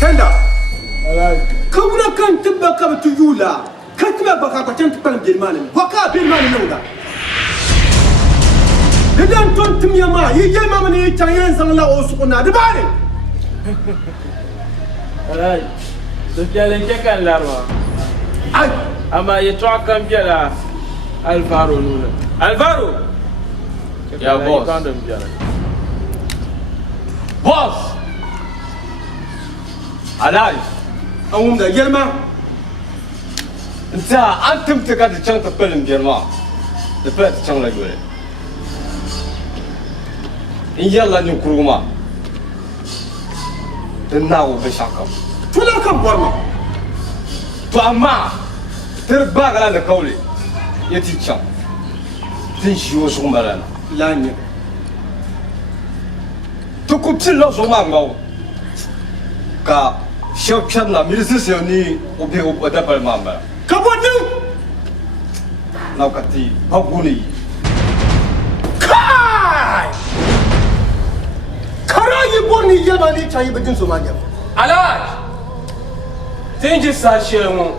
Tenda. Kabuna kan tibba kabtu yula. Katma baka batan tibban bilmani. Waka bilmani nuna. Idan ton timyama yiyel mamani tayen zangla osukuna dibani. Alright. Sofiane kekan larwa. Ay. Ama yeto akambiala Alvaro nuna. Alvaro. Ya boss. Boss. Alai. Awum da gelma. Nta antum taka da can ta pelin girma. Da pelin ta can la gore. In yalla ni kuruma. Dan nawo be shakam. Tuna kan barma. To amma tir bagala da kaule. Yati can. Tin shi wasu marana. Lanya. To ku tin lo so ma ngawo. Ka shaukan na mirisi ni obi oda par mamba. Kabonu. Naukati paguni. Kai! Karayi boni yamani tayi bidin somanya. Alaj. Tinji sashemu.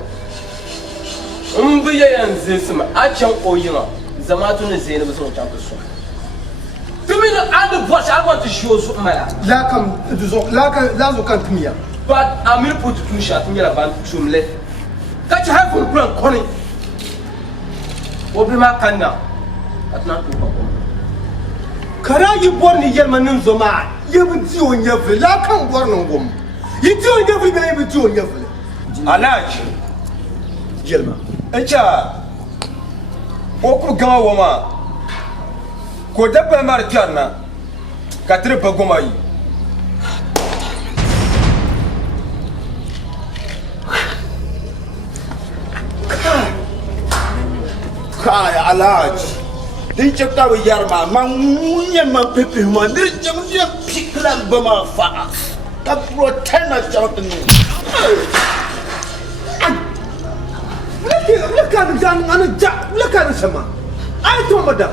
Umbiya yanzu sama a can oyina. Zama tun Zainabu sun can su. Tumi no and boss I want to show so mala. La kam duzo la zo kan tumiya. But Amir put two shot in your band chumle. Catch half for grand conning. Obi ma kanna. At not to papa. Karayi boni yamanin zoma. Yebu ti on yevel la kan borno gom. Yiti on yevel be yebu ti on yevel. Alaj. Jelma. Echa. Okuru gama woma. Ko dabba mar tiarna. Ka tire bagoma yi. Kai Alaj. Din chakta we yarma mangunya man pepe man dir jamnya pikran bama fa. Ta protena chawtni. Look at the gun on a jack. Look at the sama. I told madam.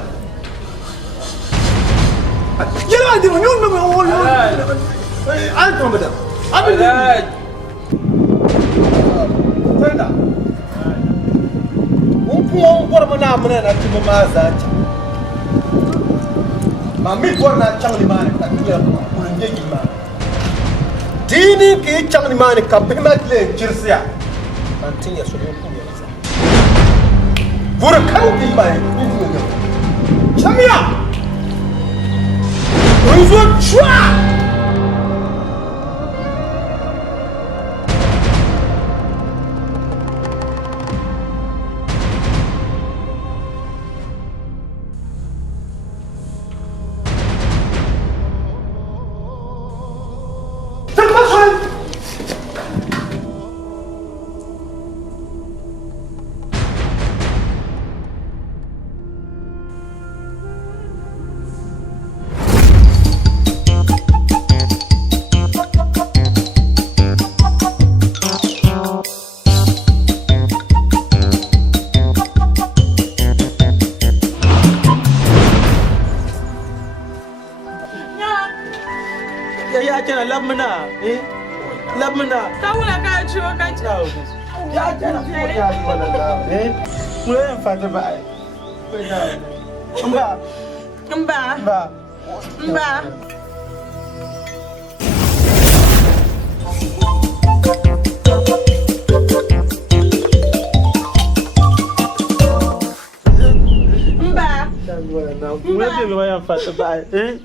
You know I didn't know all. I told madam. I believe. Tenda. Umpuong por mana mana na cuma mazat. Mami por na chang limane tak dia pulang dia gimana. Dini ke chang limane kape matle cirsia. Nantinya sudah punya. Vura kau ke ibai. Chamia. Unzo chua. Labmana. Kawula ka ciwo ka ci. Ya jana ko ya yi wannan da. Mu yin fata ba ai. Mba. Mba. Mba. Mba. Mu yin fata ba ai.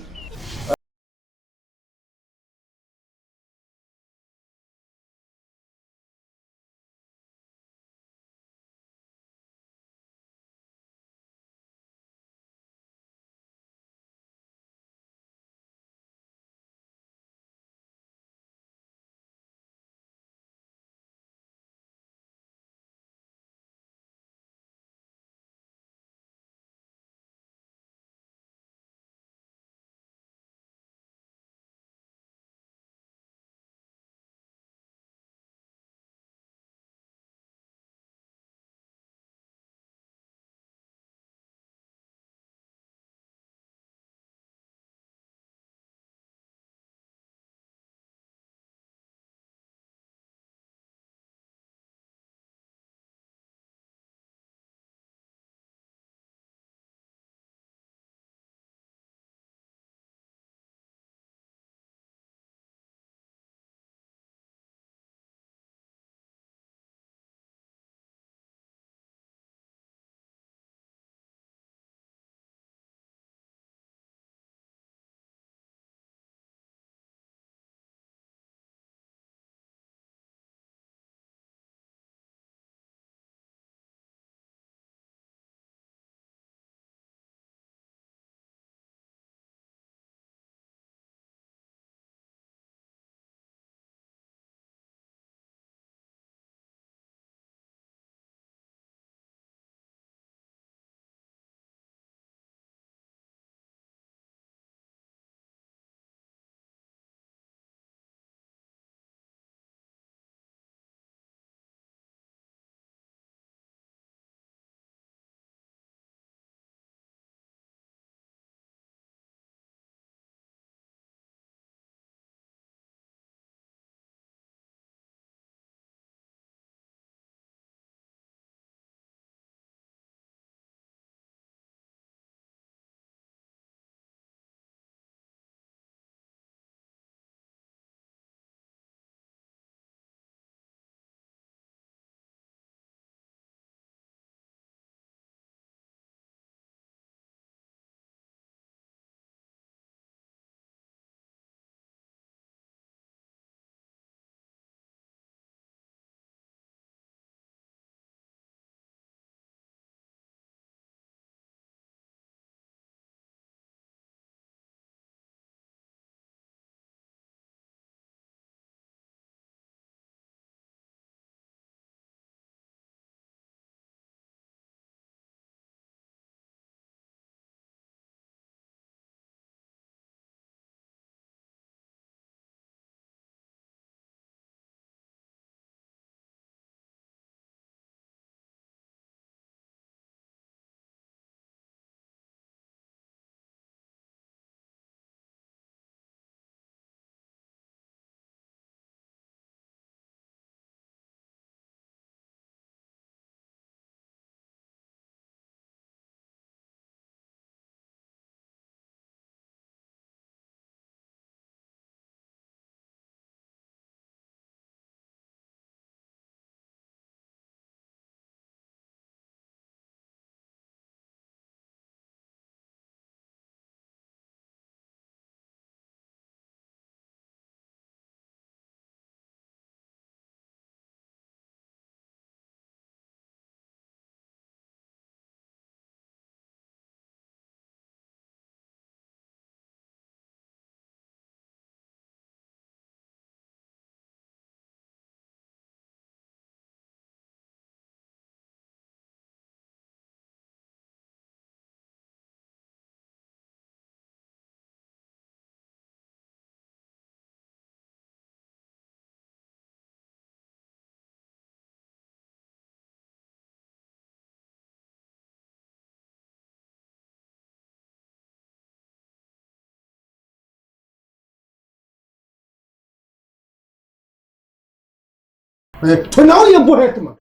To now you go ahead, man.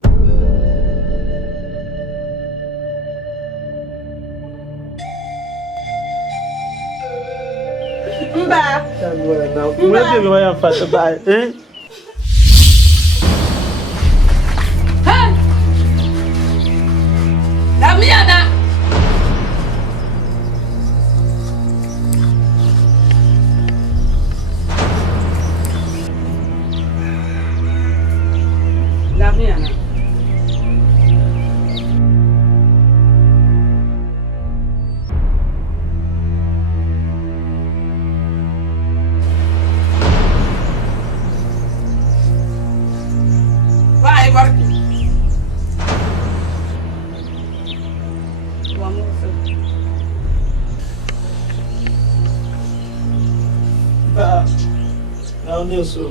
Não, eu sou.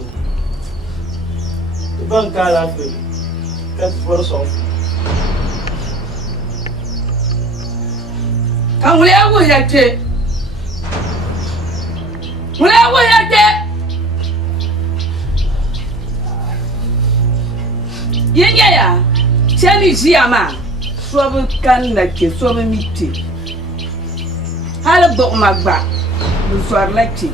O bancário lá foi. Que for só. Kan mulher mulher que. Mulher que. Yenga ya. Chani jiama. Sobe kan na ke sobe miti. Hala do magba. Musuar lati.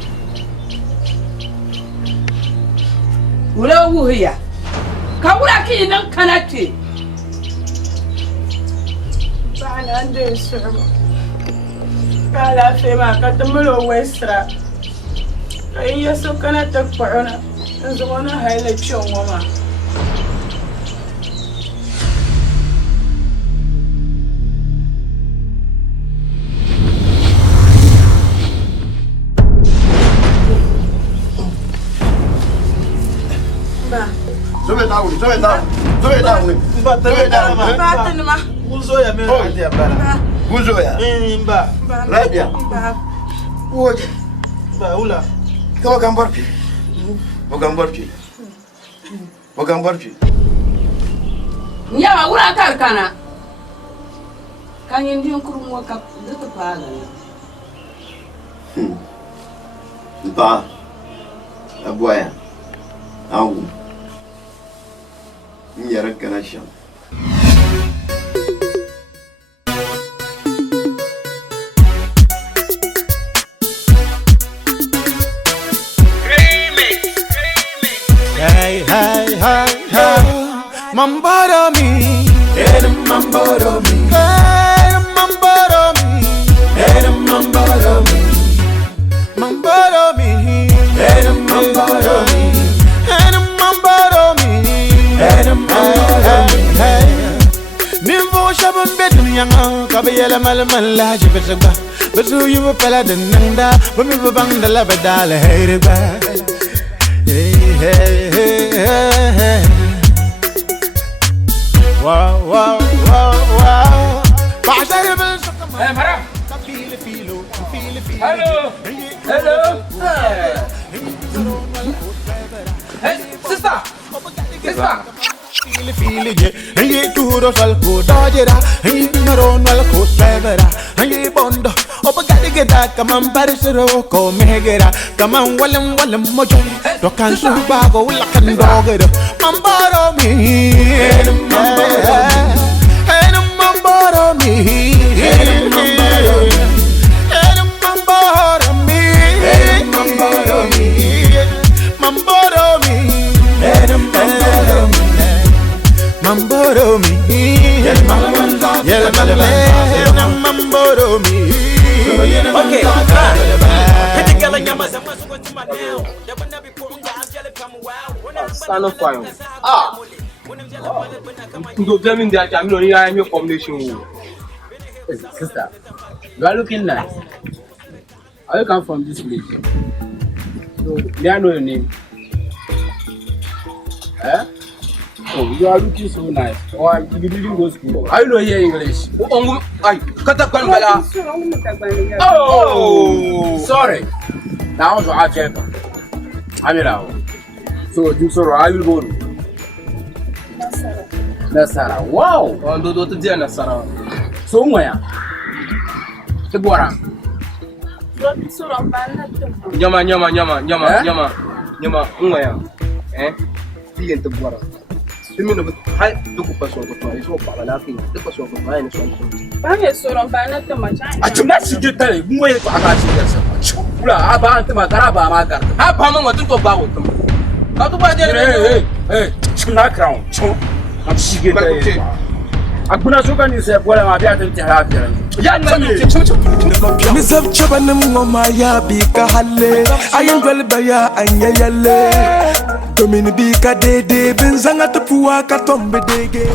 Wula wuya ka wura ki nan kanate ba na ande sirba ka la fe ma ka tumulo westra ka iya so kana ta fa'una yanzu wani haila ciwon wama Zobe down. Uzo ya mimi ndio bana. Uzo ya. Mba. Rabia. Oje. Ba ula. Kama Bogambarki. Nyawa wura karkana kan yin din kurun waka zata fara Ba. Aboya. Awu. Yara kana shan. Hey, Mamboro me, Mamboro me, Mamboro me, Mamboro me, Mamboro me, Mamboro me, Mamboro me, Nimbo shabun bedum yanga kabiyela malmala jibetba bezu yuba pala denanda bumi babang dala badala heyrba hey wow بعشر بالسقم Hey, Mara. فيلو Hello. Hey, sister. feel ye turo salko dojera ye maron wal ko svera ye bondo obagadi geda kaman barisro ko mehegera kaman walam mojo to kan su bago wala kan dogera mambaro mi mambaro mi Mamboro me, Mamboro me. Okay. Stand up fire. You tell me that I'm not in your combination. Sister, you are looking nice. How you come from this place? May I know your name? Eh? Oh, you are looking so nice. Or you didn't go to school. I know here English. Oh, sorry. Now so I check. I mean now. So you sorry, I will go. Nasara. Wow. Ando do dia Nasara. So where? Tebora. Nyama. Ngaya. Eh? Dia Tebora. dimina hai duk faso ko to iso ba lafi duk faso ko ba ne so ko ba ne soron ba na tama cha a ci ma shi je tare mu waye to aka shi da sa kula a ba an tama gara ba ma gar a ba man wato to ba wato ka to ba je chuna crown chu am shi ge tare akuna so kan ni sai bola ma biya tan tara tara ya nan ne Misaf chabanam ngoma ya bika halle ayin gwalba ya anya yalle Domini bika dede benzanga tupuwa katombe dege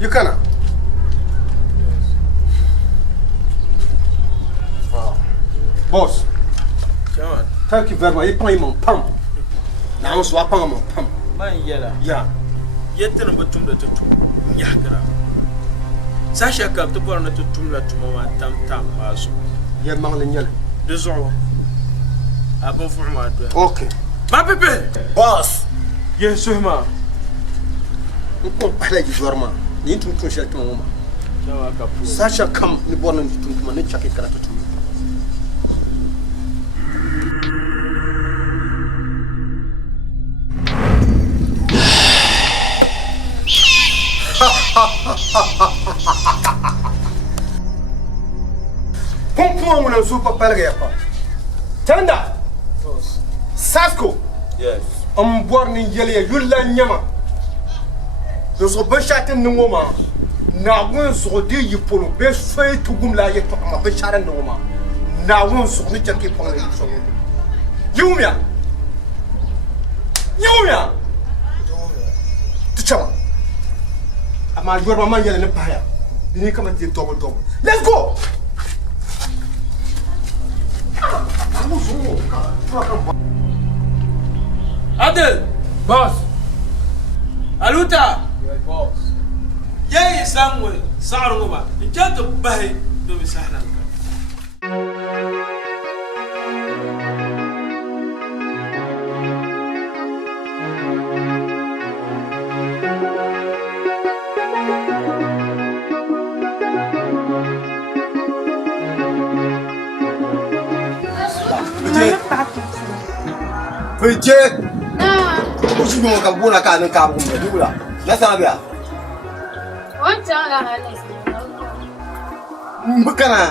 You can. Wow. Boss. John, Thank you very much. You pay mon pam. Now so I pay mon pam. man yala. Yeah. Yette na batum da tutu. Nyagara. Sasha ka to por na tutum la tuma wa tam maso. Yeah, man le nyale. De zo. Abon forma do. Okay. Ma pepe. Boss. Yes, ma. On peut parler du joueur man. Ni tum tum shel tum mama. Jawa ka pu. Sasha kam ni bonan tum tum ne chake kala tum. Pum na super pelga ya pa. Tanda. Sasko. Yes. Am borni yele yulla nyama. Do so be shatin ngoma. Na won so de yipolo be fay tugum la yeto ma be sharan ngoma. Na won so ni chake pon ni so. Yumya. Tichama. Ama yor mama yele ne paya. Dini kama ti double. Let's go. Adel. boss Aluta. yeah boss Yay Samuel. Saru ba. Injata bahi do bi sahlan ka. Fijet. Usi mo ka buna ka nan ka bun da dula. Na sabiya. wancan ga halin Mbukana.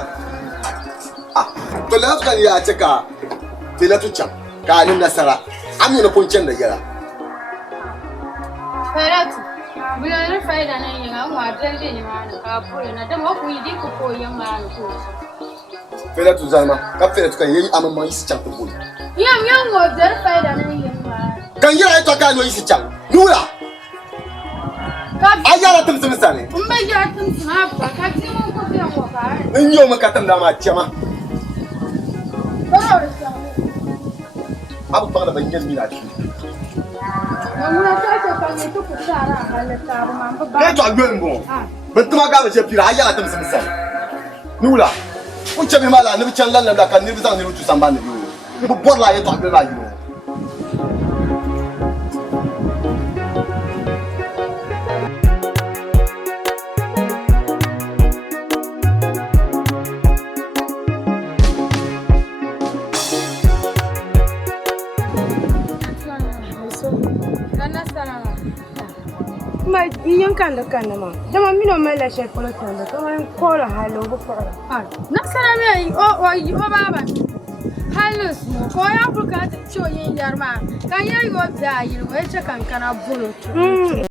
Ah, to la kan ya cika. Tilatu can. Ka nin nasara. Amina kuncin da yara. Feratu bulare faida nan yin an wadar da ni ma ka fure na da mako yi diko ko yan ma ko Filatu zalma. Ka filatu kan yayi amman isi can to bulu. yan wadar faida nan yin ma Kan yara ito ka no isi can. Nura. Ayara tum tum sane. in bai ya tun suna ba ka ji mun ko sai ko ka In yo maka tam da ma cema. ba da sa Abu ba da bangen mina shi. mun ta ce kan ne to ku tsara halatta ba man ba Kai to agben bon. Batuma ga ba ce fira ayara tum tum sane. Nura. Kun ce bi mala ni bi can lan da kan ni bi zan ni rutu samba ni yo. Bu bor la ye to agben la yo. ma yin kan da kan ma dama mino mai la she polo tan da kuma ko la halo bu fara na sana me o baba halos mo ko ya buka ta ciwo yin yarma kan yayi go da yi ko ya ce kankana bulu